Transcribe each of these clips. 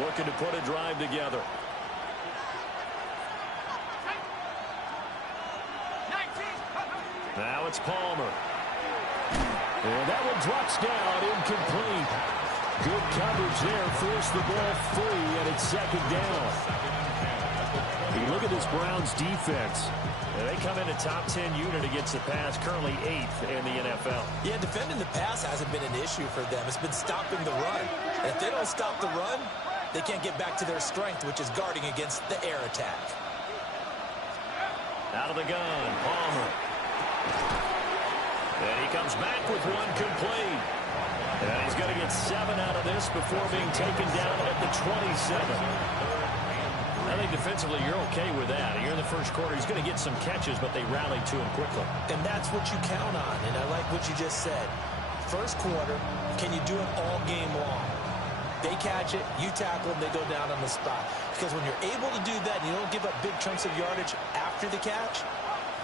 looking to put a drive together. Now it's Palmer. And that one drops down, incomplete. Good coverage there, forced the ball free, and it's second down. You look at this Browns defense. They come in a top 10 unit against the pass, currently 8th in the NFL. Yeah, defending the pass hasn't been an issue for them. It's been stopping the run. And if they don't stop the run, they can't get back to their strength, which is guarding against the air attack. Out of the gun, Palmer. And he comes back with one complete. And he's going to get 7 out of this before being taken down at the 27. I think defensively you're okay with that. You're in the first quarter. He's going to get some catches, but they rallied to him quickly. And that's what you count on, and I like what you just said. First quarter, can you do it all game long? They catch it, you tackle them, they go down on the spot. Because when you're able to do that and you don't give up big chunks of yardage after the catch,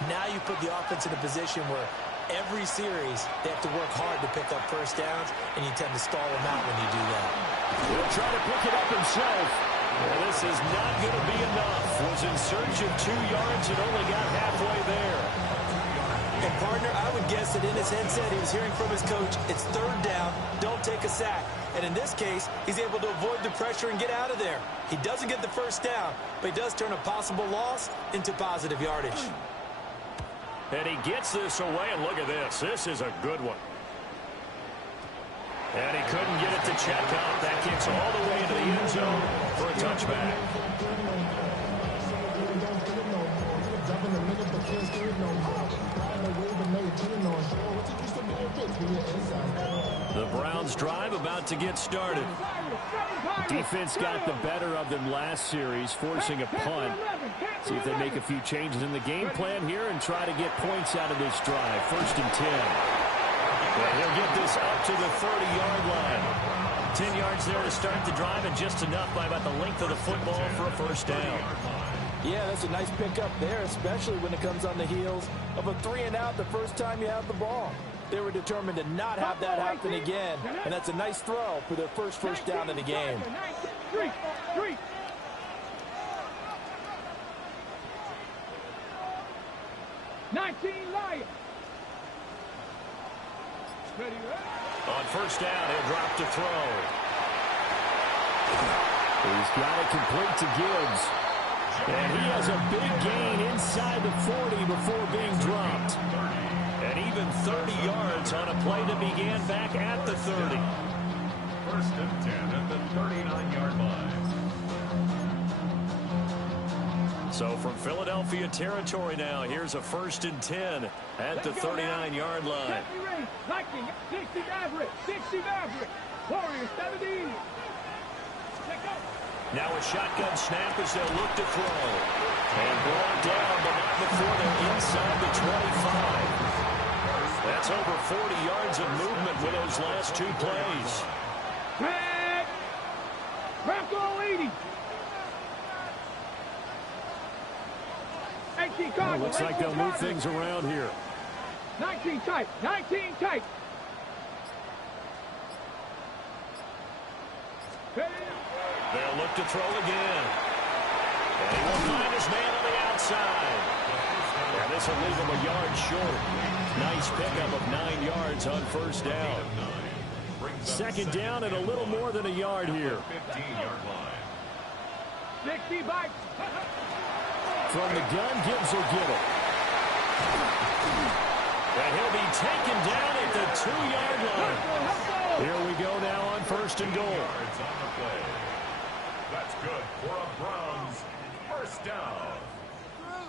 now you put the offense in a position where every series they have to work hard to pick up first downs, and you tend to stall them out when you do that. He'll try to pick it up himself. Well, this is not going to be enough. Was in search of 2 yards and only got halfway there. And, partner, I would guess that in his headset he was hearing from his coach, it's third down, don't take a sack. And in this case, he's able to avoid the pressure and get out of there. He doesn't get the first down, but he does turn a possible loss into positive yardage. And he gets this away, and look at this. This is a good one. And he couldn't get it to check out. That kicks all the way into the end zone for a touchback. The Browns drive about to get started. Defense got the better of them last series, forcing a punt. See if they make a few changes in the game plan here and try to get points out of this drive. 1st and 10. And he'll get this up to the 30-yard line. 10 yards there to start the drive, and just enough by about the length of the football for a first down. Yeah, that's a nice pickup there, especially when it comes on the heels of a 3-and-out the first time you have the ball. They were determined to not have that happen again, and that's a nice throw for their first down in the game. 19 Lions. On first down, he'll drop to throw. He's got it complete to Gibbs. And he has a big gain inside the 40 before being dropped. And even 30 yards on a play that began back at the 30. 1st and 10 at the 39-yard line. So from Philadelphia territory now, here's a 1st and 10 at the 39-yard line. 60 Maverick. Warriors 17. Now a shotgun snap as they'll look to throw. And brought down, but not before they're inside the 25. That's over 40 yards of movement with those last 2 plays. Bronco 80. Well, looks like they'll move things around here. 19 tight. They'll look to throw again. And he will find his man on the outside. And this will leave him a yard short. Nice pickup of 9 yards on first down. 2nd down and a little more than a yard here. 15-yard line. 60 bikes. From the gun, Gibbs will get it. And he'll be taken down at the 2-yard line. Here we go now on 1st and goal. Yards on the play. That's good for a Browns first down.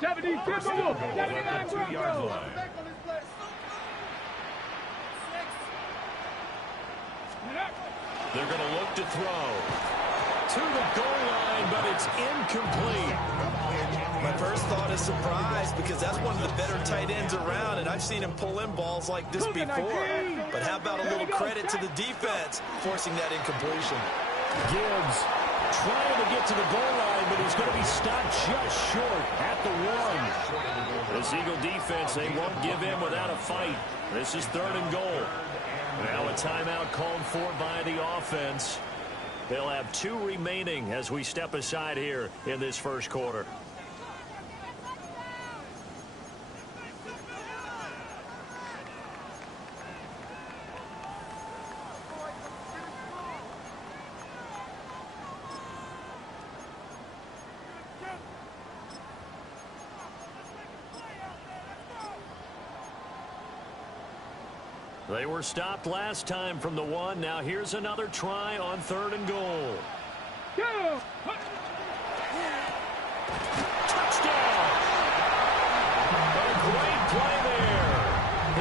70 Timberwolves. 79 Broncos. They're going to look to throw. To the goal line, but it's incomplete. My first thought is surprise, because that's one of the better tight ends around, and I've seen him pull in balls like this before. But how about a little credit to the defense forcing that incompletion? Gibbs trying to get to the goal line, but he's going to be stopped just short at the 1. This Eagle defense, they won't give in without a fight. This is 3rd and goal. Now a timeout called for by the offense. They'll have 2 remaining as we step aside here in this first quarter. They were stopped last time from the 1. Now here's another try on 3rd and goal. Touchdown! A great play there.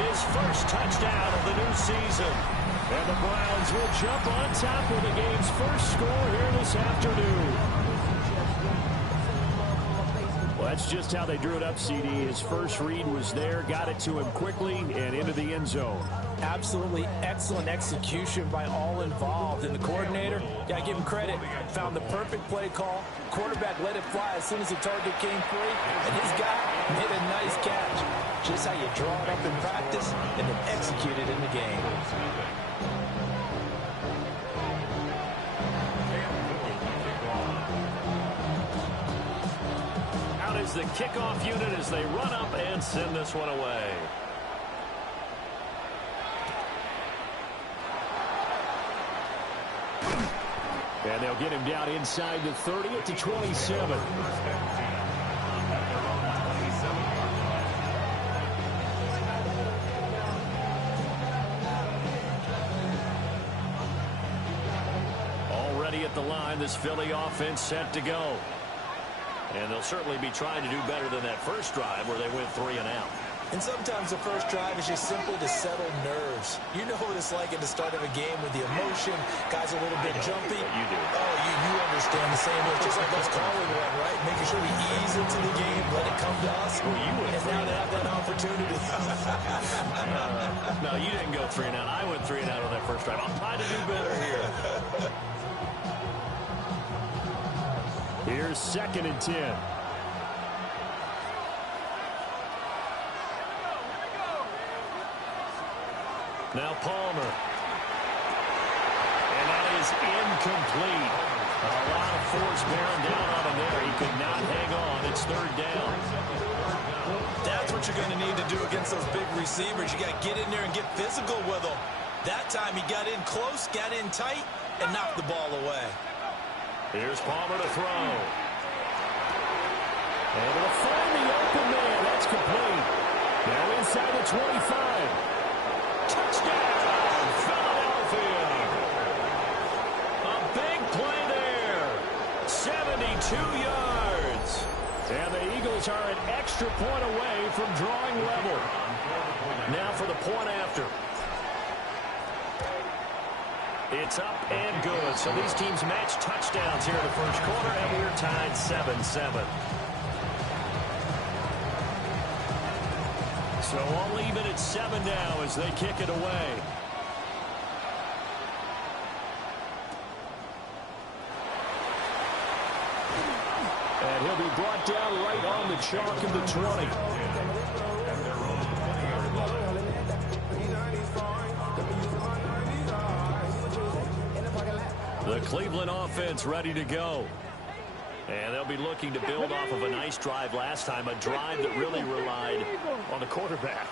His first touchdown of the new season. And the Browns will jump on top of the game's first score here this afternoon. Well, that's just how they drew it up, CD. His first read was there, got it to him quickly, and into the end zone. Absolutely excellent execution by all involved. And the coordinator, got to give him credit, found the perfect play call. Quarterback let it fly as soon as the target came free, and his guy made a nice catch. Just how you draw it up in practice and then execute it in the game. Out is the kickoff unit as they run up and send this one away. And they'll get him down inside the 30 at the 27. Already at the line, this Philly offense set to go. And they'll certainly be trying to do better than that first drive where they went 3 and out. And sometimes the first drive is just simply to settle nerves. You know what it's like at the start of a game with the emotion. Guys a little bit jumpy. You do. Oh, you understand the same way. Just like us calling one, right? Making sure we ease into the game, let it come to us. Well, you went and now they have that opportunity. No, you didn't go 3 and out. I went 3 and out on that first drive. I'm trying to do better here. Here's 2nd and 10. Now Palmer. And that is incomplete. A lot of force bearing down on him there. He could not hang on. It's 3rd down. That's what you're going to need to do against those big receivers. You got to get in there and get physical with them. That time he got in close, got in tight, and knocked the ball away. Here's Palmer to throw. Able to find the open man. That's complete. Now inside the 25. Touchdown, Philadelphia. A big play there. 72 yards. And the Eagles are an extra point away from drawing level. Now for the point after. It's up and good. So these teams match touchdowns here in the first quarter, and we're tied 7-7. So all even at 7 now as they kick it away. And he'll be brought down right on the chalk of the 20. The Cleveland offense ready to go. And they'll be looking to build off of a nice drive last time, a drive that really relied on the quarterback.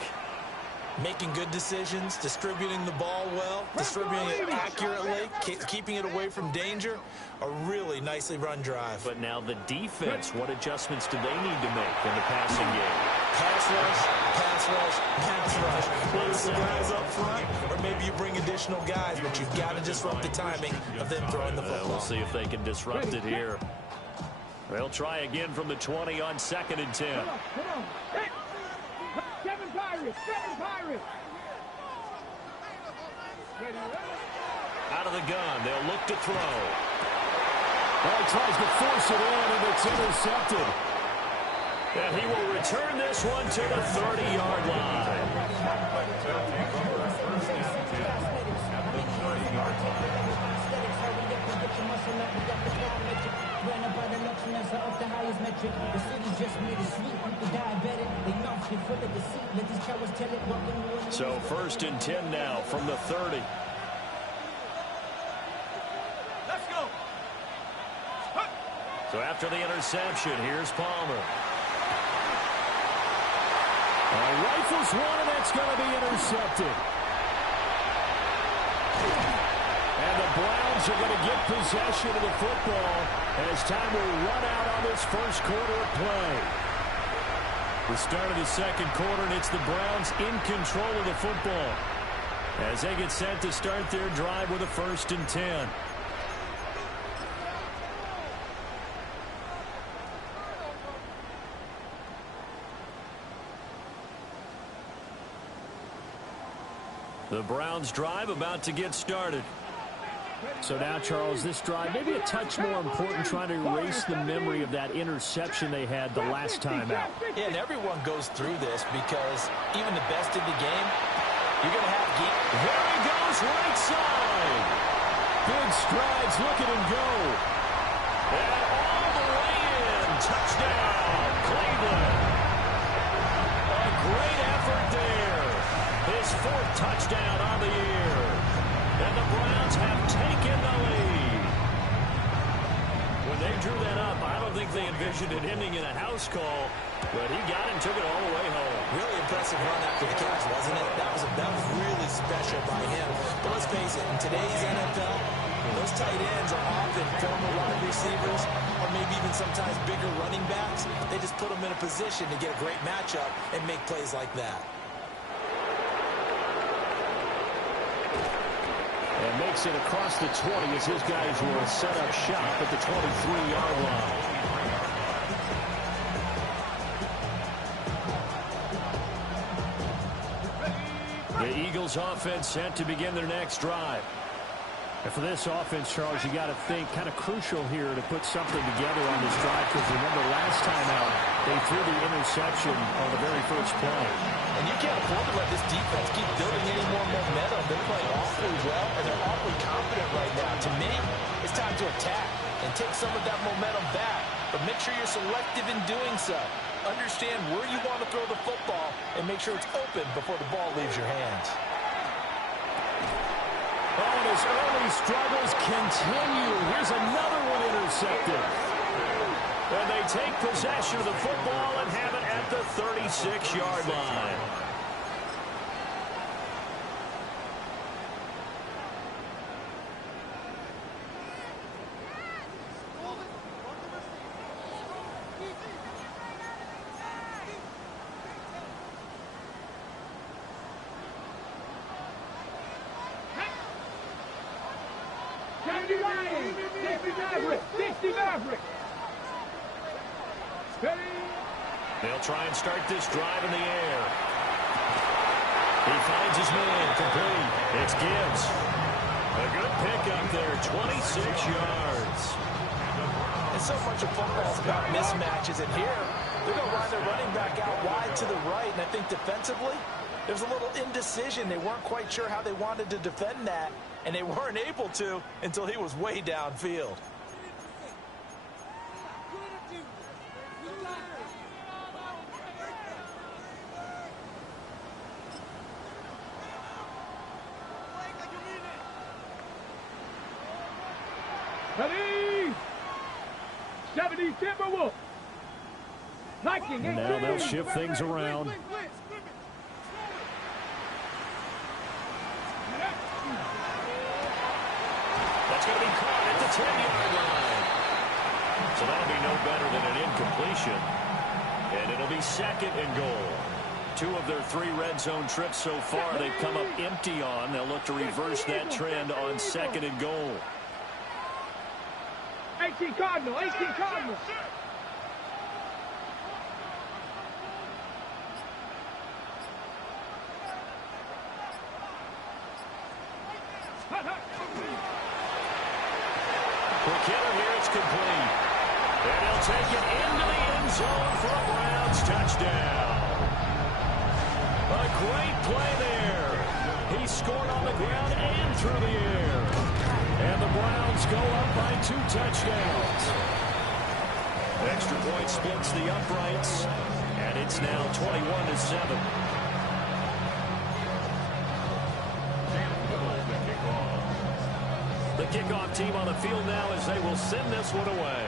Making good decisions, distributing the ball well, distributing it accurately, keeping it away from danger. A really nicely run drive. But now the defense, what adjustments do they need to make in the passing game? Pass rush, pass rush, pass rush. Whether it's the guys up front, or maybe you bring additional guys, but you've got to disrupt the timing of them throwing the football. We'll see if they can disrupt it here. They'll try again from the 20 on 2nd and 10. Come on. Hey. 7 Pirates. Out of the gun, they'll look to throw. Well, he tries to force it in, and it's intercepted. And he will return this one to the 30-yard line. So 1st and 10 now from the 30. Let's go. So after the interception, here's Palmer. Rifles one, and that's going to be intercepted. And the Browns are going to get possession of the football as time will run out on this first quarter of play. The start of the second quarter, and it's the Browns in control of the football as they get set to start their drive with a 1st and 10. The Browns drive about to get started. So now, Charles, this drive maybe a touch more important, trying to erase the memory of that interception they had the last time out. Yeah, and everyone goes through this because even the best in the game, you're going to have... There he goes, right side. Big strides, look at him go. And all the way in. Touchdown, Cleveland. A great effort there. His 4th touchdown on the year. And the Browns have taken the lead. When they drew that up, I don't think they envisioned it ending in a house call, but he got it and took it all the way home. Really impressive run after the catch, wasn't it? That was really special by him. But let's face it, in today's NFL, those tight ends are often former wide receivers or maybe even sometimes bigger running backs. They just put them in a position to get a great matchup and make plays like that. And makes it across the 20 as his guys will set up shop at the 23-yard line. The Eagles offense set to begin their next drive. And for this offense, Charles, you got to think kind of crucial here to put something together on this drive, because remember last time out they threw the interception on the very first play. And you can't afford to let this defense keep building any more momentum. They're playing awfully well, and they're awfully confident right now. To me, it's time to attack and take some of that momentum back. But make sure you're selective in doing so. Understand where you want to throw the football and make sure it's open before the ball leaves your hands. Oh, and his early struggles continue. Here's another one intercepted. And they take possession of the football and have it at the 36-yard line. They'll try and start this drive in the air. He finds his man, complete. It's Gibbs. A good pickup there, 26 yards. And so much of football is about mismatches, and here they're going to run their running back out wide to the right, and I think defensively there's a little indecision. They weren't quite sure how they wanted to defend that, and they weren't able to until he was way downfield. Ready? 70 Timberwolves. Now they'll shift things around. That's going to be caught at the 10-yard line. So that'll be no better than an incompletion. And it'll be 2nd and goal. 2 of their 3 red zone trips so far they've come up empty on. They'll look to reverse that trend on 2nd and goal. 18 Cardinal, 18 Cardinal. Quick hitter here, it's complete. And he'll take it into the end zone for a Browns touchdown. A great play there. He scored on the ground and through the air. And the Browns go up by 2 touchdowns. Extra point splits the uprights, and it's now 21-7. The kickoff team on the field now as they will send this one away.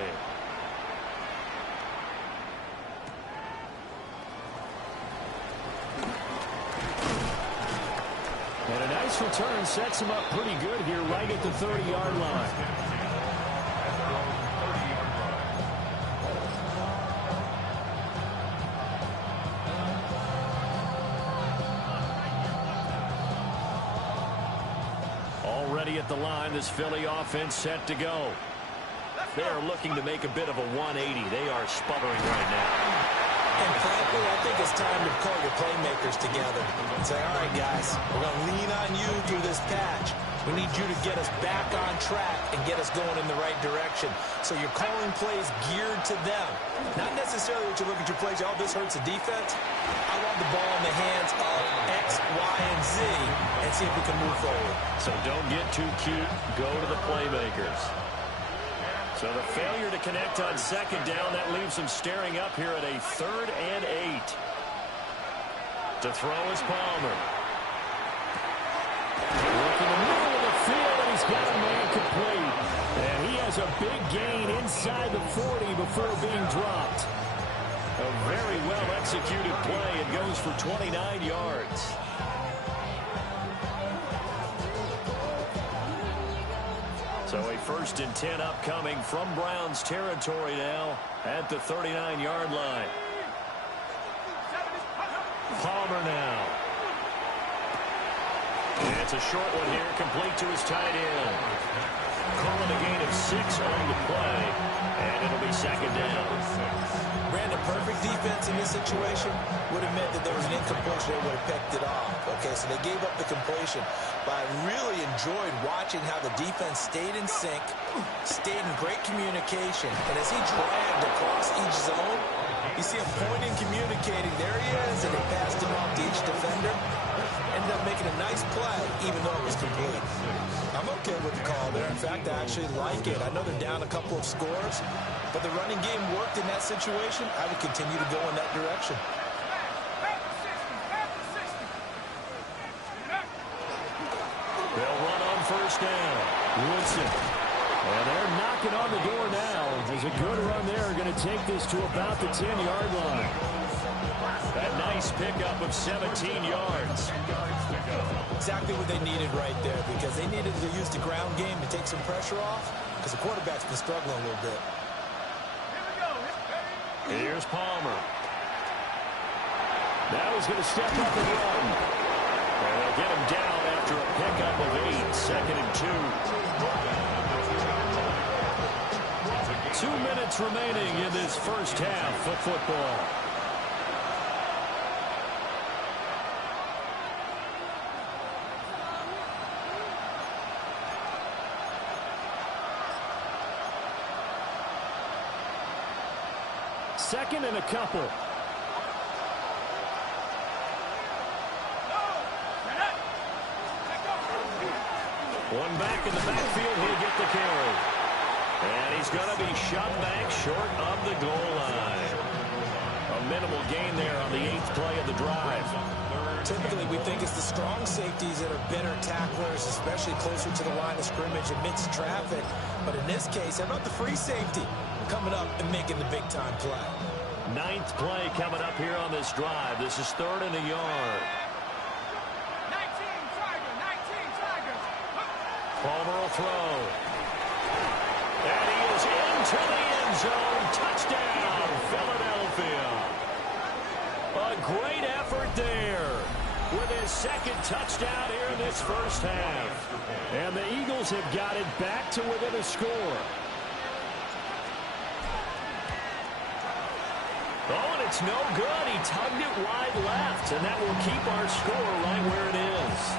this return sets him up pretty good here right at the 30-yard line. Already at the line, this Philly offense set to go. They are looking to make a bit of a 180. They are sputtering right now. And frankly, I think it's time to call your playmakers together and say, all right, guys, we're going to lean on you through this patch. We need you to get us back on track and get us going in the right direction. So you're calling plays geared to them. Not necessarily that you look at your plays, oh, this hurts the defense. I want the ball in the hands of X, Y, and Z and see if we can move forward. So don't get too cute. Go to the playmakers. So the failure to connect on second down, that leaves him staring up here at a 3rd and 8. To throw is Palmer. Look in the middle of the field, and he's got a man complete. And he has a big gain inside the 40 before being dropped. A very well-executed play. It goes for 29 yards. So a 1st and 10 upcoming from Browns territory now at the 39-yard line. Palmer now. And it's a short one here, complete to his tight end. Calling a gain of 6 on the play, and it'll be 2nd down. Brandon, perfect defense in this situation would have meant that there was an incompletion. They would have picked it off. Okay, so they gave up the completion. But I really enjoyed watching how the defense stayed in sync, stayed in great communication. And as he dragged across each zone, you see him pointing, communicating. There he is, and they passed him off to each defender. Ended up making a nice play, even though it was complete. I'm okay with the call there. In fact, I actually like it. I know they're down a couple of scores, but the running game worked in that situation. I would continue to go in that direction. They'll run on 1st down. Woodson. And they're knocking on the door now. There's a good run there. Going to take this to about the 10-yard line. That nice pickup of 17 yards. Exactly what they needed right there, because they needed to use the ground game to take some pressure off, because the quarterback's been struggling a little bit. Here's Palmer. Now he's going to step up and run. And they'll get him down after a pickup of 8, 2nd and 2. 2 minutes remaining in this first half of football. Second and a couple. One back in the backfield, he'll get the carry. And he's going to be shoved back short of the goal line. A minimal gain there on the 8th play of the drive. Typically, we think it's the strong safeties that are better tacklers, especially closer to the line of scrimmage amidst traffic. But in this case, how about the free safety coming up and making the big-time play? 9th play coming up here on this drive. This is 3rd and a yard. 19 Tigers. Palmer will throw. And he is into the end zone. Touchdown, Philadelphia. A great effort there with his 2nd touchdown here in this first half. And the Eagles have got it back to within a score. Oh, and it's no good. He tugged it wide left, and that will keep our score right where it is.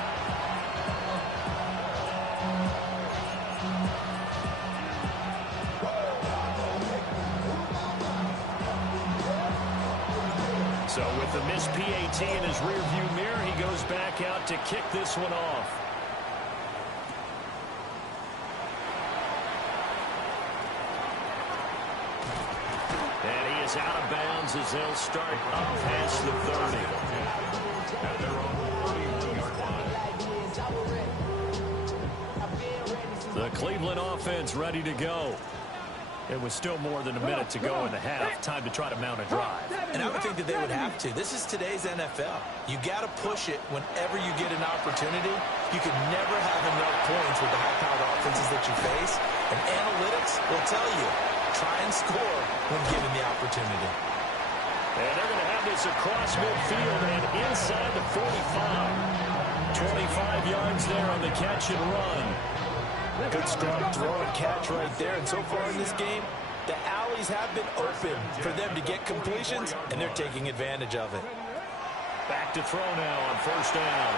So with the missed PAT in his rearview mirror, he goes back out to kick this one off. And he is out of bounds as they'll start up past the 30. At their own 40-yard line. The Cleveland offense ready to go. It was still more than a minute to go in the half. Time to try to mount a drive. And I would think that they would have to. This is today's NFL. You got to push it whenever you get an opportunity. You can never have enough points with the high-powered offenses that you face, and analytics will tell you, try and score when given the opportunity. And they're going to have this across midfield and inside the 45. 25 yards there on the catch and run. Good strong throw and catch right there. And so far in this game, the alleys have been open for them to get completions, and they're taking advantage of it. Back to throw now on first down.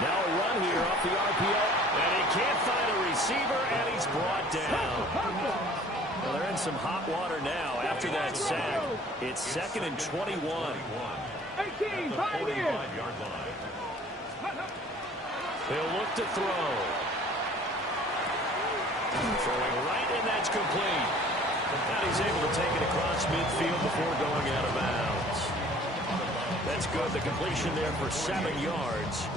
Now a run here off the RPO. And he can't find a receiver, and he's brought down. Well, they're in some hot water now after that sack. It's 2nd and 21. 18, 5 years. They'll look to throw. Throwing right, and that's complete. And he's able to take it across midfield before going out of bounds. That's good. The completion there for 7 yards.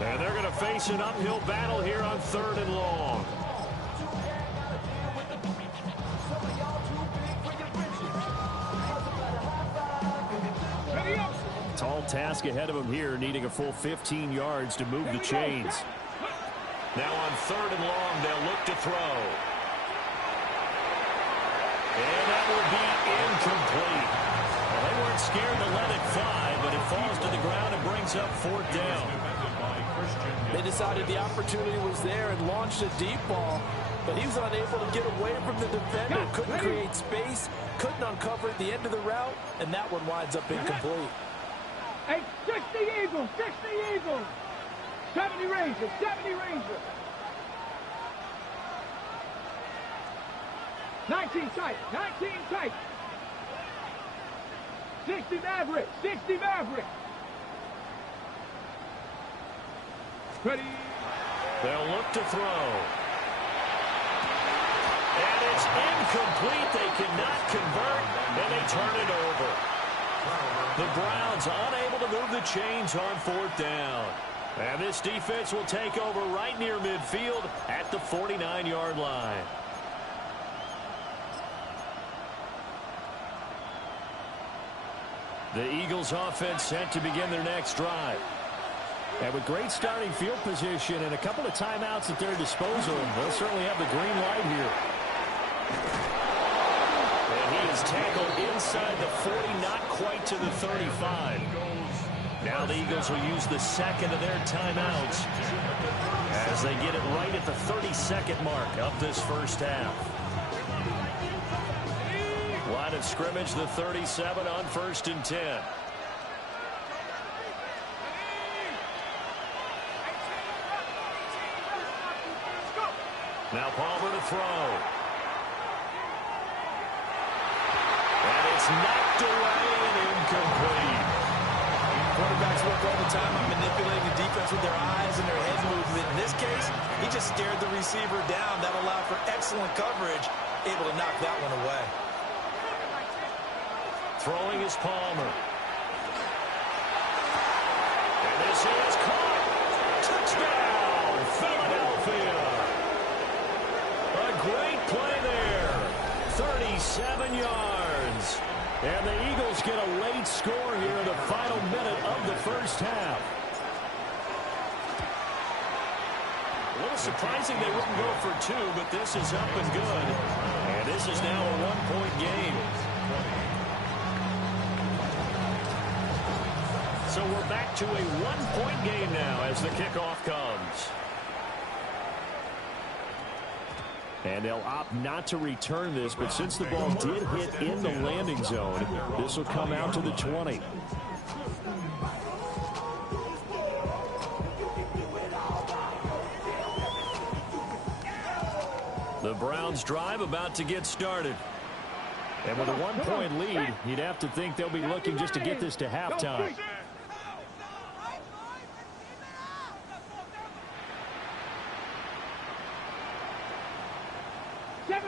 And they're going to face an uphill battle here on 3rd and long. Tall task ahead of him here, needing a full 15 yards to move the chains. Now on 3rd and long, they'll look to throw. And that will be incomplete. Well, they weren't scared to let it fly, but it falls to the ground and brings up 4th down. They decided the opportunity was there and launched a deep ball, but he was unable to get away from the defender. Couldn't create space, couldn't uncover the end of the route, and that one winds up incomplete. Hey, 60 Eagles, 60 Eagles. 70 Rangers, 70 Rangers. 19 tight, 19 tight. 60 Mavericks, 60 Mavericks. Ready. They'll look to throw. And it's incomplete. They cannot convert, and they turn it over. The Browns unable to move the chains on 4th down. And this defense will take over right near midfield at the 49-yard line. The Eagles offense set to begin their next drive. And with great starting field position and a couple of timeouts at their disposal, they'll certainly have the green light here. And he is tackled inside the 40, not quite to the 35. Now the Eagles will use the 2nd of their timeouts as they get it right at the 32nd mark of this first half. Line of scrimmage, the 37 on 1st and 10. Now Palmer to throw. And it's knocked away and incomplete. Quarterbacks work all the time on manipulating the defense with their eyes and their head movement. In this case, he just stared the receiver down. That allowed for excellent coverage, able to knock that one away. Throwing is Palmer. And this is caught. Touchdown, Philadelphia. A great play there. 37 yards. And the Eagles get a late score here in the final minute of the first half. A little surprising they wouldn't go for 2, but this is up and good. And this is now a 1-point game. So we're back to a 1-point game now as the kickoff comes. And they'll opt not to return this, but since the ball did hit in the landing zone, this will come out to the 20. The Browns drive about to get started. And with a 1-point lead, you'd have to think they'll be looking just to get this to halftime.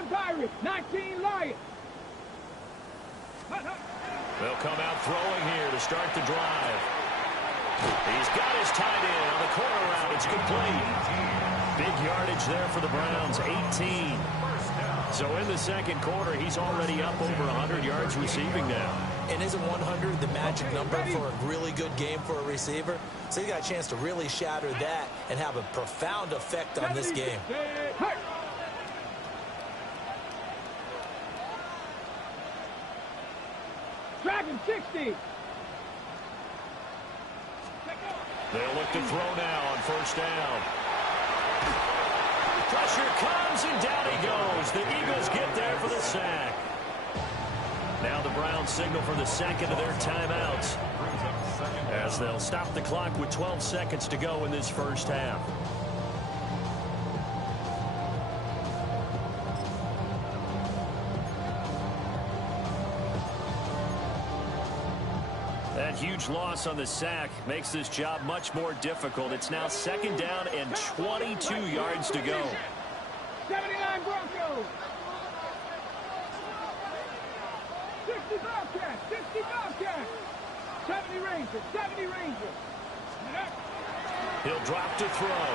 Pirates, 19 Lions. They'll come out throwing here to start the drive. He's got his tight end on the corner route. It's complete. Big yardage there for the Browns, 18. So in the second quarter, he's already up over 100 yards receiving now. And isn't 100 the magic number for a really good game for a receiver? So he got a chance to really shatter that and have a profound effect on this game. Dragon 60. They'll look to throw now on first down. Pressure comes, and down he goes. The Eagles get there for the sack. Now the Browns signal for the second of their timeouts, as they'll stop the clock with 12 seconds to go in this first half. That huge loss on the sack makes this job much more difficult. It's now second down and 22 yards to go. 79 Broncos. 60 Bobcats. 60 Bobcats. 70 Rangers. 70 Rangers. He'll drop to throw.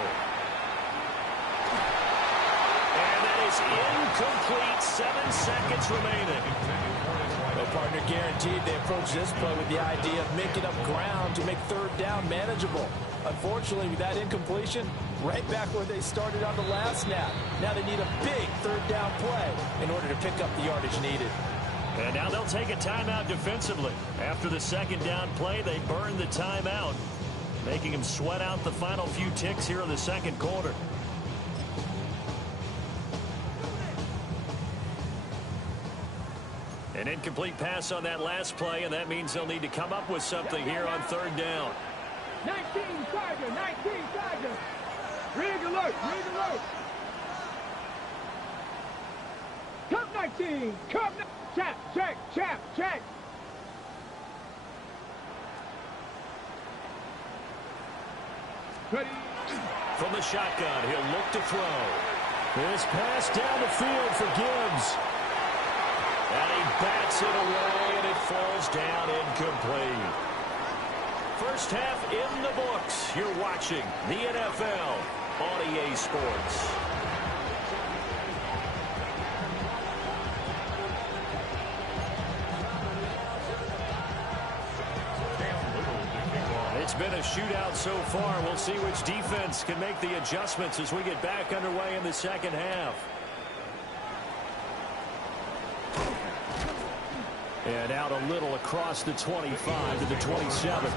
And that is incomplete. 7 seconds remaining. Well, partner, guaranteed they approach this play with the idea of making up ground to make third down manageable. Unfortunately, with that incompletion, right back where they started on the last snap. Now they need a big third down play in order to pick up the yardage needed. And now they'll take a timeout defensively. After the second down play, they burn the timeout, making them sweat out the final few ticks here in the second quarter. An incomplete pass on that last play, and that means they'll need to come up with something here on third down. 19 Tiger. 19 Tiger. Rig alert. Rig alert. Cup 19. Cup. Check. Check. Check. Check. Ready. From the shotgun, he'll look to throw. This pass down the field for Gibbs. And he bats it away, and it falls down incomplete. First half in the books. You're watching the NFL on EA Sports. It's been a shootout so far. We'll see which defense can make the adjustments as we get back underway in the second half. And out a little across the 25 to the 27.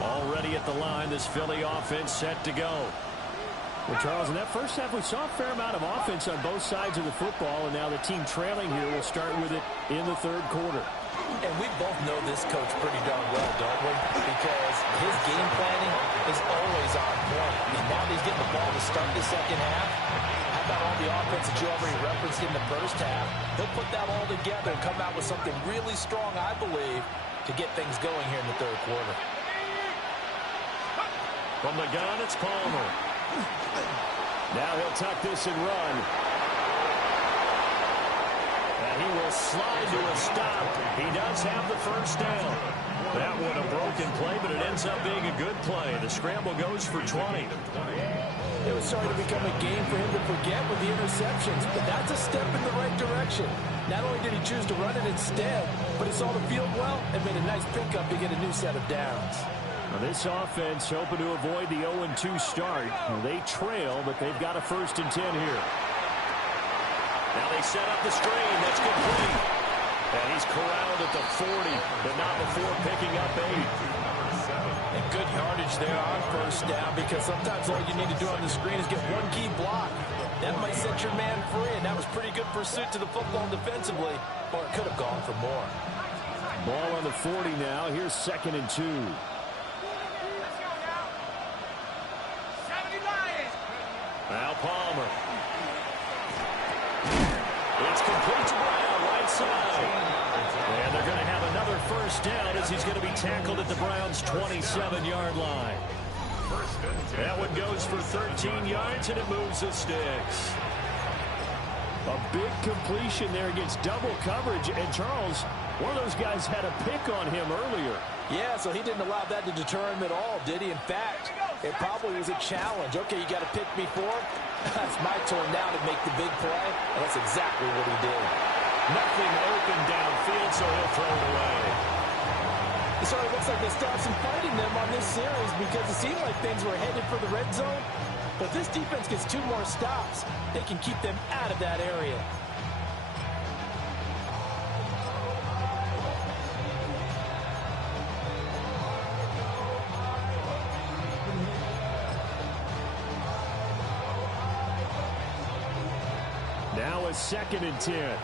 Already at the line, this Philly offense set to go. Well, Charles, in that first half, we saw a fair amount of offense on both sides of the football, and now the team trailing here will start with it in the third quarter. And we both know this coach pretty darn well, don't we? Because his game planning is always on point. And now he's getting the ball to start the second half. How about all the offense that you already referenced in the first half? He'll put that all together and come out with something really strong, I believe, to get things going here in the third quarter. From the gun, it's Palmer. Now he'll tuck this and run. And he will slide to a stop. He does have the first down. That one a broken play, but it ends up being a good play. The scramble goes for 20. It was starting to become a game for him to forget with the interceptions, but that's a step in the right direction. Not only did he choose to run it instead, but he saw the field well and made a nice pickup to get a new set of downs. Now this offense hoping to avoid the 0-2 start. Well, they trail, but they've got a 1st and 10 here. Now they set up the screen. That's complete. And he's corralled at the 40, but not before picking up 8. And good yardage there on first down, because sometimes all you need to do on the screen is get one key block. That might set your man free, and that was pretty good pursuit to the football defensively, or it could have gone for more. Ball on the 40 now. Here's 2nd and 2. Now Palmer. It's complete to Brown, right side. And they're going to have another 1st down as he's going to be tackled at the Browns' 27-yard line. That one goes for 13 yards, and it moves the sticks. A big completion there against double coverage. And Charles, one of those guys had a pick on him earlier. Yeah, so he didn't allow that to deter him at all, did he? In fact, it probably was a challenge. Okay, you got to pick me fourth. It's my turn now to make the big play, and that's exactly what he did. Nothing open downfield, so he'll throw it away. So it looks like they stopped some fighting them on this series because it seemed like things were headed for the red zone. But this defense gets 2 more stops. They can keep them out of that area. Now a 2nd and 10.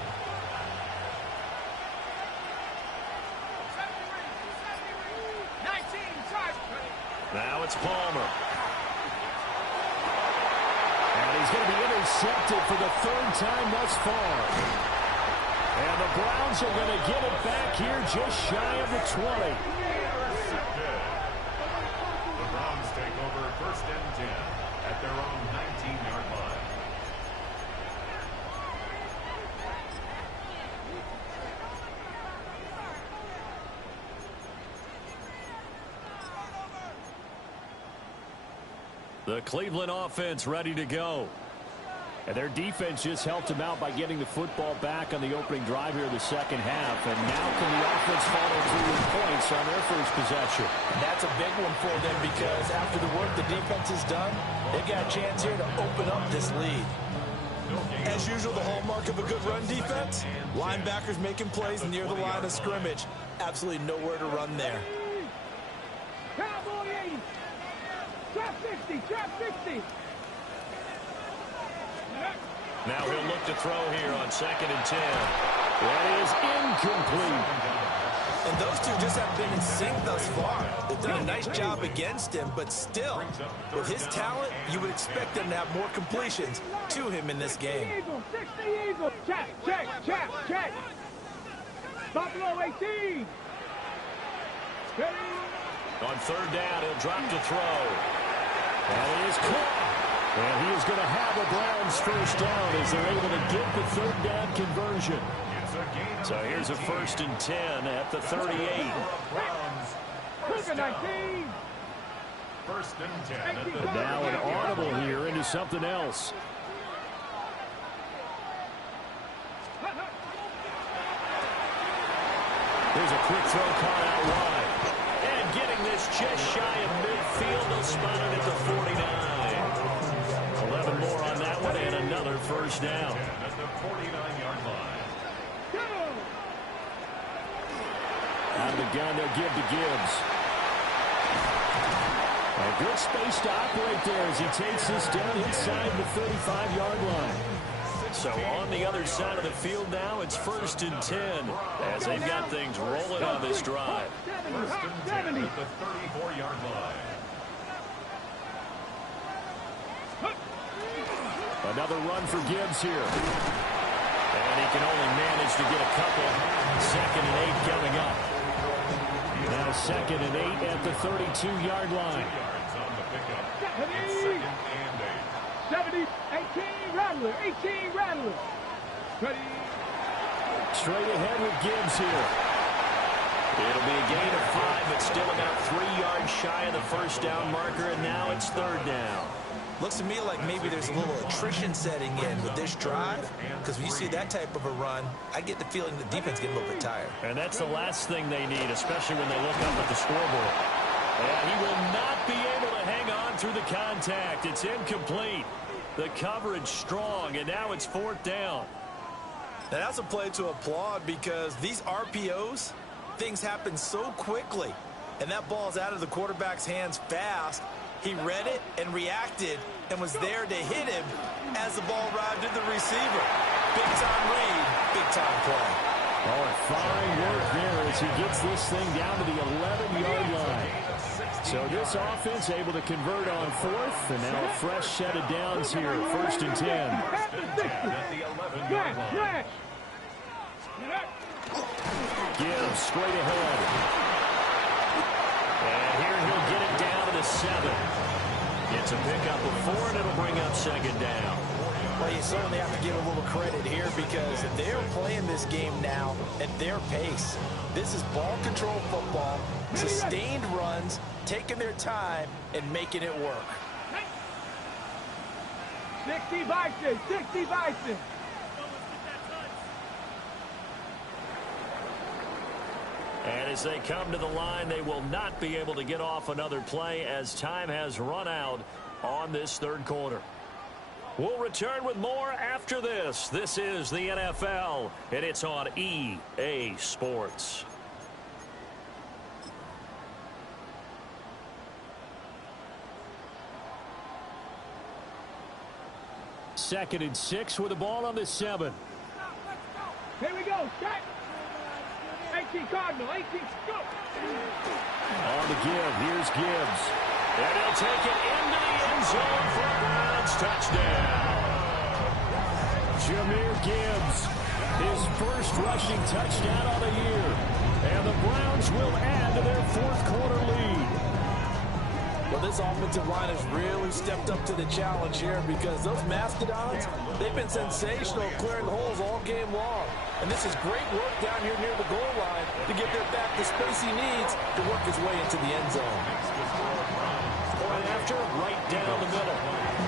Now it's Palmer. And he's going to be intercepted for the 3rd time thus far. And the Browns are going to get it back here just shy of the 20. The Browns take over 1st and 10 at their own 19-yard line. The Cleveland offense ready to go. And their defense just helped them out by getting the football back on the opening drive here in the 2nd half. And now can the offense follow through with points on their first possession? And that's a big one for them because after the work the defense has done, they've got a chance here to open up this lead. As usual, the hallmark of a good run defense, linebackers making plays near the line of scrimmage. Absolutely nowhere to run there. Cowboy 80. Trap 60. Trap 60. Now he'll look to throw here on 2nd and 10. That is incomplete. And those two just haven't been in sync thus far. They've done a nice job against him, but still, with his talent, you would expect them to have more completions to him in this game. Eagle, 60 Eagle. Check, check, check, check. Buffalo 18. Ready? On 3rd down, he'll drop to throw. That is caught. And he is going to have a Browns first down as they're able to get the 3rd down conversion. So here's a 1st and 10 at the 38. Cougar 19. 1st and 10. And now an audible here into something else. Here's a quick throw caught out wide. And getting this just shy of midfield, they'll spot it at the 49. 11 more on that one and another first down. At the 49-yard line. Out of the gun, they'll give to Gibbs. A good space to operate there as he takes this down inside the 35-yard line. So on the other side of the field now, it's 1st and 10 as they've got things rolling on this drive. 1st and 10 at the 34-yard line. Another run for Gibbs here. And he can only manage to get a couple. 2nd and 8 coming up. Now 2nd and 8 at the 32-yard line. 70, 18, Rattler, 18, Rattler. Ready? Straight ahead with Gibbs here. It'll be a gain of 5, but still about 3 yards shy of the first down marker, and now it's 3rd down. Looks to me like maybe there's a little attrition setting in with this drive, because when you see that type of a run, I get the feeling the defense getting a little bit tired. And that's the last thing they need, especially when they look up at the scoreboard. And he will not be able to hang on through the contact. It's incomplete. The coverage strong, and now it's 4th down. Now that's a play to applaud because these RPOs, things happen so quickly, and that ball's out of the quarterback's hands fast. He read it and reacted and was there to hit him as the ball arrived at the receiver. Big-time read, big-time play. Oh, and fine work there as he gets this thing down to the 11-yard line. So this offense able to convert on 4th, and now a fresh set of downs here, 1st and 10. Gibbs straight ahead. And here he'll get it down to the 7. It's a pickup of 4, and it'll bring up 2nd down. Well, you certainly have to give a little credit here because they're playing this game now at their pace. This is ball control football, sustained runs, taking their time, and making it work. 60 Bison, 60 Bison. And as they come to the line, they will not be able to get off another play as time has run out on this third quarter. We'll return with more after this. This is the NFL, and it's on EA Sports. Second and 6 with the ball on the 7. Here we go, set. 18 Cardinal, 18 scoop. On the give, here's Gibbs. And he'll take it into the end zone for a Browns touchdown. Jahmyr Gibbs, his first rushing touchdown of the year. And the Browns will add to their fourth quarter lead. Well, this offensive line has really stepped up to the challenge here because those Mastodons, they've been sensational clearing holes all game long. And this is great work down here near the goal line to get their back the space he needs to work his way into the end zone. Point after, right down the middle.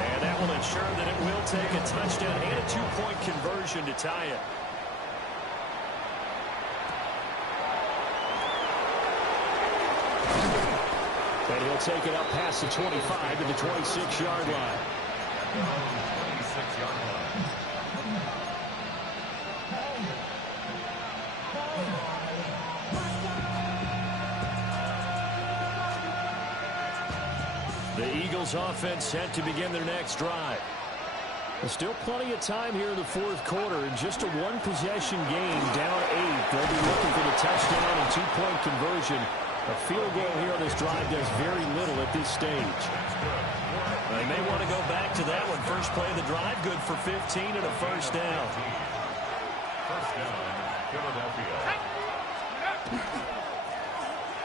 And that will ensure that it will take a touchdown and a 2-point conversion to tie it. And he'll take it up past the 25 to the 26-yard line. 26-yard line. The Eagles offense set to begin their next drive. There's still plenty of time here in the fourth quarter. In just a one-possession game, down 8. They'll be looking for the touchdown and 2-point conversion. A field goal here on this drive does very little at this stage. They may want to go back to that one. First play of the drive, good for 15 and a first down. First down, Philadelphia.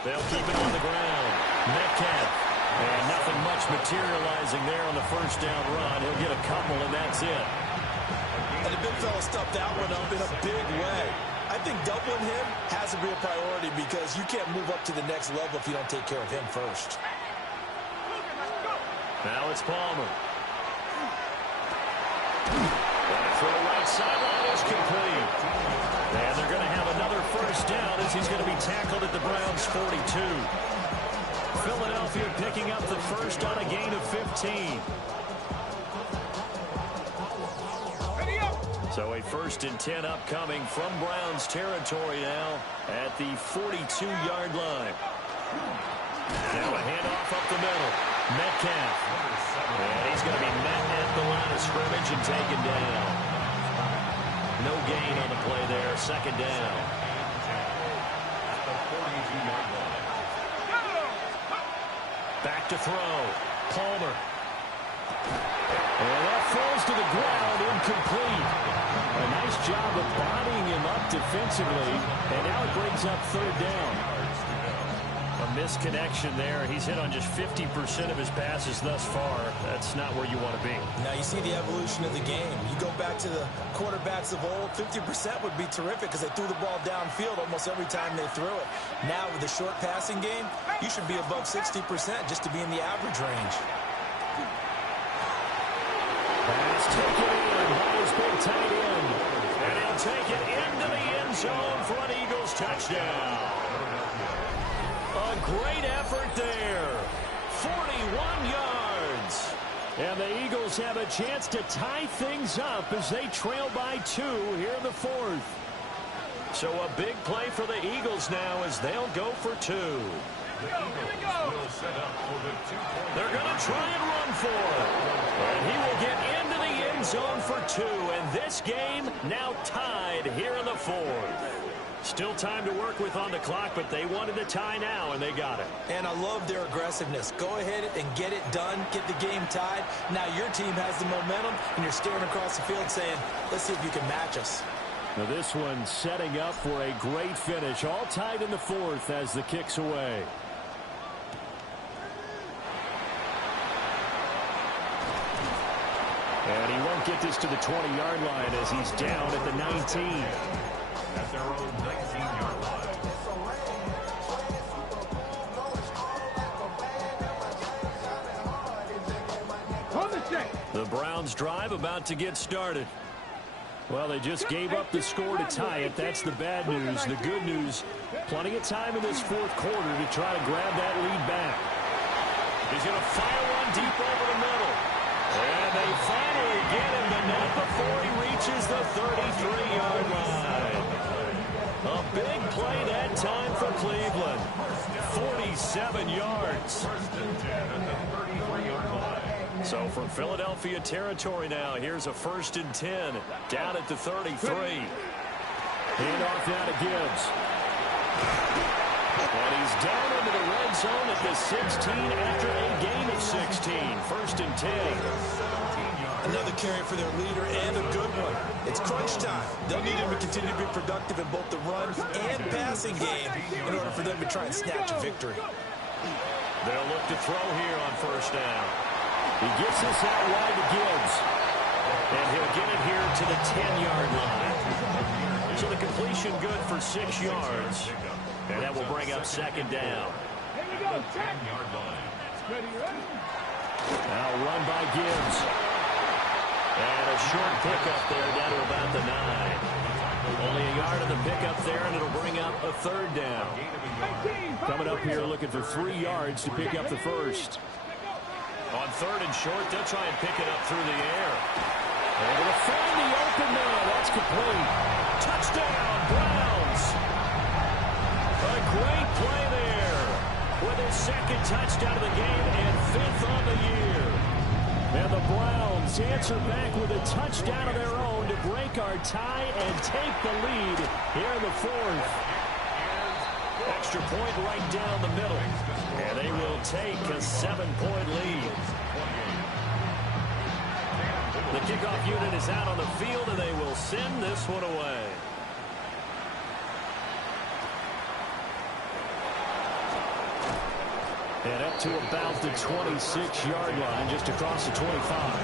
They'll keep it on the ground. Metcalf. And nothing much materializing there on the first down run. He'll get a couple, and that's it. And the big fella stuffed that one up in a big way. I think doubling him has to be a priority because you can't move up to the next level if you don't take care of him first. Now it's Palmer. That throw right sideline is complete. And they're going to have another first down as he's going to be tackled at the Browns' 42. Philadelphia picking up the first on a gain of 15. So a first and 10 upcoming from Browns territory now at the 42-yard line. Now a handoff up the middle. Metcalf. And he's going to be met at the line of scrimmage and taken down. No gain on the play there. Second down. Back to throw. Palmer. And that falls to the ground, incomplete. A nice job of bodying him up defensively, and now it brings up third down. A misconnection there. He's hit on just 50% of his passes thus far. That's not where you want to be. Now you see the evolution of the game. You go back to the quarterbacks of old, 50% would be terrific because they threw the ball downfield almost every time they threw it. Now with the short passing game, you should be above 60% just to be in the average range. Pass taken in by his big tight end. And he'll take it into the end zone for an Eagles touchdown. A great effort there. 41 yards. And the Eagles have a chance to tie things up as they trail by 2 here in the fourth. So a big play for the Eagles now as they'll go for 2. The Eagles will set up for the 2-point. They're going to try and run for it. And he will get into the end zone for 2. And this game now tied here in the fourth. Still time to work with on the clock, but they wanted the tie now, and they got it. And I love their aggressiveness. Go ahead and get it done, get the game tied. Now your team has the momentum, and you're staring across the field saying, let's see if you can match us. Now this one setting up for a great finish. All tied in the fourth as the kick's away. And he won't get this to the 20-yard line as he's down at the 19. At their own 19-yard line. The Browns drive about to get started. Well, they just gave up the score to tie it. That's the bad news. The good news, plenty of time in this fourth quarter to try to grab that lead back. He's going to fire one deep over the middle. And they finally get him, but not before he reaches the 33-yard line. A big play that time for Cleveland. 47 yards. First and 10 at the 33-yard line. So from Philadelphia territory now, here's a 1st and 10 down at the 33. Handoff now to Gibbs. And he's down into the red zone at the 16 after a gain of 16. 1st and 10. Another carry for their leader and a good one. It's crunch time. They'll need him to continue to be productive in both the run and passing game in order for them to try and snatch a victory. They'll look to throw here on 1st down. He gets this out wide to Gibbs. And he'll get it here to the 10-yard line. So the completion good for 6 yards. And that will bring up 2nd down. Now run by Gibbs. And a short pickup there down to about the 9. Only a yard of the pickup there, and it'll bring up a 3rd down. Coming up here looking for 3 yards to pick up the 1st. On 3rd and short, they'll try and pick it up through the air. Able to find the open man. That's complete. Touchdown, Browns. A great play there with his 2nd touchdown of the game and 5th on the year. And the Browns answer back with a touchdown of their own to break our tie and take the lead here in the 4th. Extra point right down the middle. And they will take a 7-point lead. The kickoff unit is out on the field, and they will send this one away. And up to about the 26-yard line, just across the 25.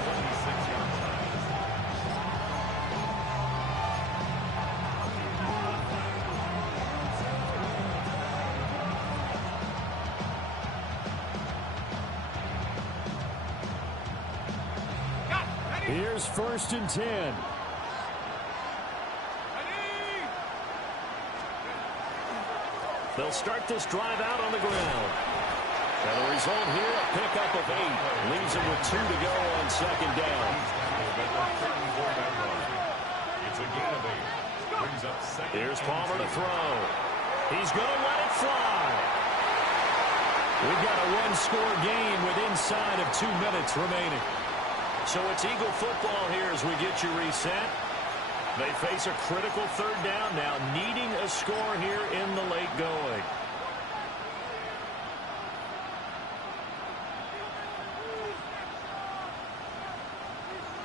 Here's 1st and 10. They'll start this drive out on the ground. And the result here, a pickup of 8. Leaves them with 2 to go on 2nd down. It's a gain of 8. Brings up 2nd. Here's Palmer to throw. He's going to let it fly. We've got a one-score game with inside of 2 minutes remaining. So it's Eagle football here as we get you reset. They face a critical 3rd down now, needing a score here in the late going.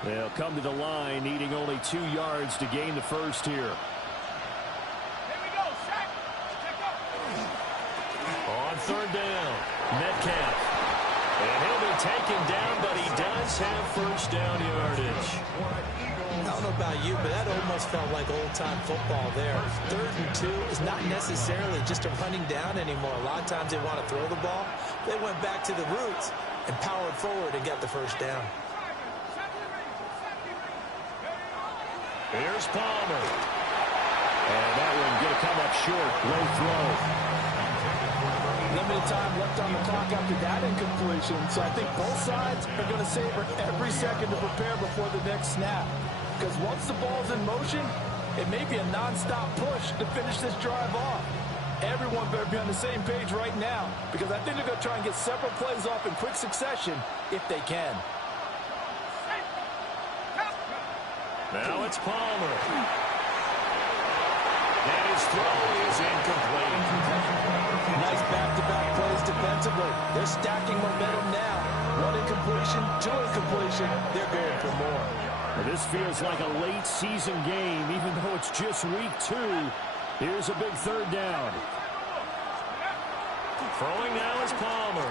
They'll come to the line, needing only 2 yards to gain the 1st here. On 3rd down, Metcalf. And he'll be taken down, but he does have 1st down yardage. I don't know about you, but that almost felt like old-time football there. 3rd and 2 is not necessarily just a running down anymore. A lot of times they want to throw the ball. They went back to the roots and powered forward and got the 1st down. Here's Palmer. And that one going to come up short. Low throw. Limited time left on the clock after that incompletion, so I think both sides are going to savor every second to prepare before the next snap. Because once the ball's in motion, it may be a non-stop push to finish this drive off. Everyone better be on the same page right now, because I think they're going to try and get several plays off in quick succession if they can. Now it's Palmer. And his throw is incomplete. Nice back-to-back plays defensively. They're stacking momentum now. 1 incompletion, 2 incompletion. They're going for more. Well, this feels like a late season game, even though it's just week 2. Here's a big 3rd down. Throwing now is Palmer.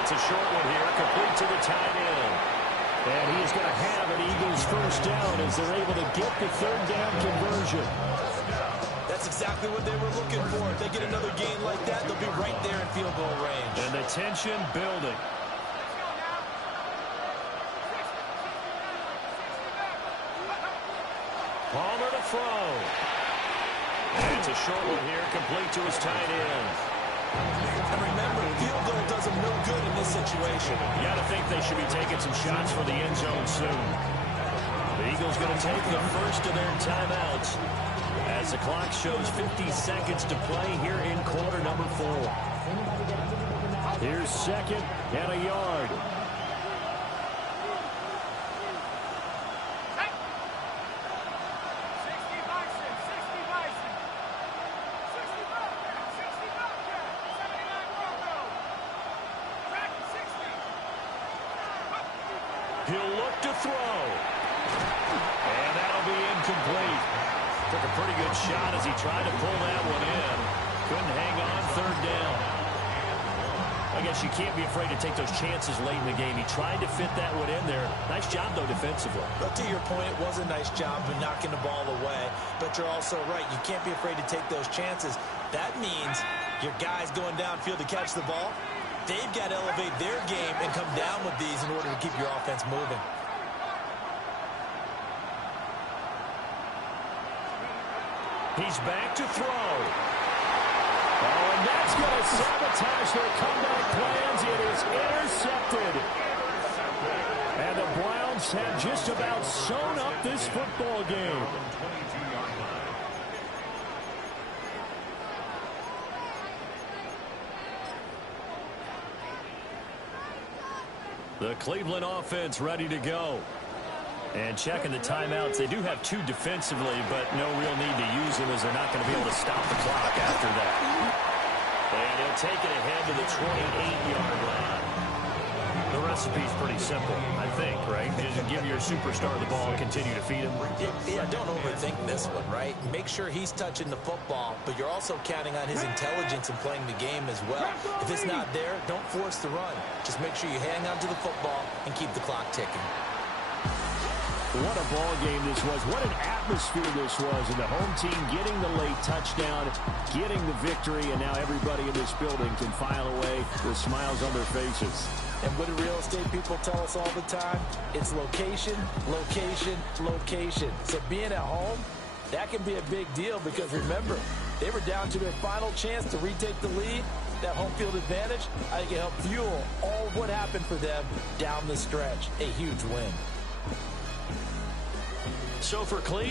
It's a short one here, complete to the tight end. And he is going to have an Eagles first down as they're able to get the third down conversion. That's exactly what they were looking for. If they get another gain like that, they'll be right there in field goal range. And the tension building. Palmer to throw. And it's a short one here, complete to his tight end. And remember, field goal does them no good in this situation. You got to think they should be taking some shots for the end zone soon. The Eagles going to take the first of their timeouts as the clock shows 50 seconds to play here in quarter number 4. Here's second and a yard. He'll look to throw. And that'll be incomplete. Took a pretty good shot as he tried to pull that one in. Couldn't hang on third down. I guess you can't be afraid to take those chances late in the game. He tried to fit that one in there. Nice job, though, defensively. But to your point, it was a nice job of knocking the ball away. But you're also right. You can't be afraid to take those chances. That means your guys going downfield to catch the ball, they've got to elevate their game and come down with these in order to keep your offense moving. He's back to throw. Oh, and that's going to sabotage their comeback plans. It is intercepted. And the Browns have just about sewn up this football game. The Cleveland offense ready to go. And checking the timeouts, they do have 2 defensively, but no real need to use them as they're not going to be able to stop the clock after that. And he'll take it ahead to the 28-yard line. The recipe's pretty simple, I think, right? Just give your superstar the ball and continue to feed him. Yeah, don't overthink this one, right? Make sure he's touching the football, but you're also counting on his intelligence in playing the game as well. If it's not there, don't force the run. Just make sure you hang on to the football and keep the clock ticking. What a ball game this was. What an atmosphere this was. And the home team getting the late touchdown, getting the victory, and now everybody in this building can file away with smiles on their faces. And what do real estate people tell us all the time? It's location, location, location. So being at home, that can be a big deal because remember, they were down to their final chance to retake the lead. That home field advantage, I think it helped fuel all of what happened for them down the stretch. A huge win. So for Cleveland,